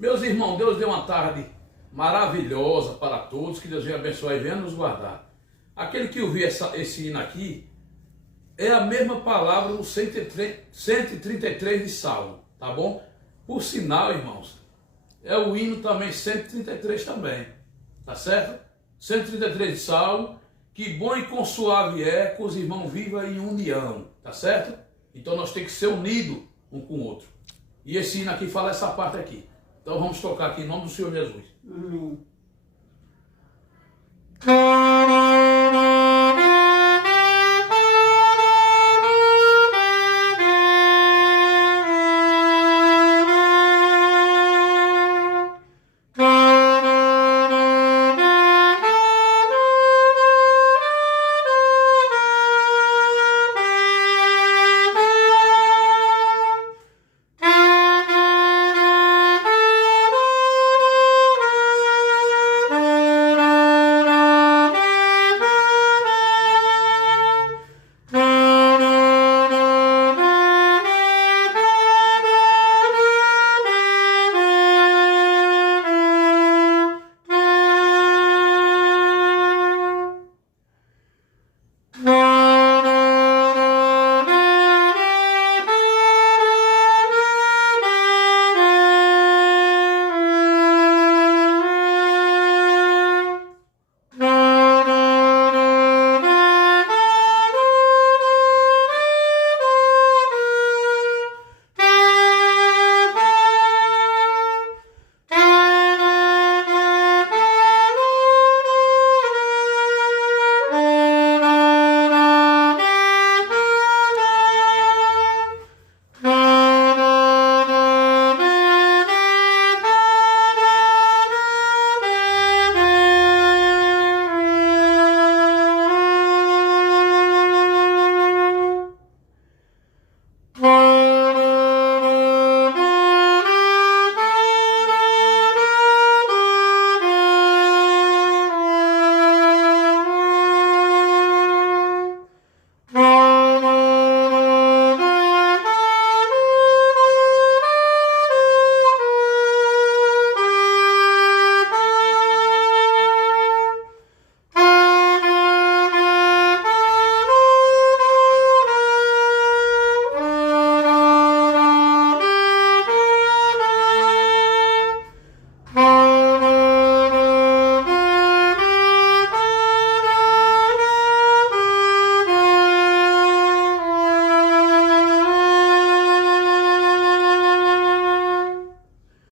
Meus irmãos, Deus deu uma tarde maravilhosa para todos, que Deus venha abençoar e venha nos guardar. Aquele que ouvir esse hino aqui, é a mesma palavra no 133 de Salmo, tá bom? Por sinal, irmãos, é o hino também 133 também, tá certo? 133 de Salmo, que bom e quão suave é que os irmãos vivam em união, tá certo? Então nós temos que ser unidos um com o outro. E esse hino aqui fala essa parte aqui. Então vamos tocar aqui em nome do Senhor Jesus. Amém.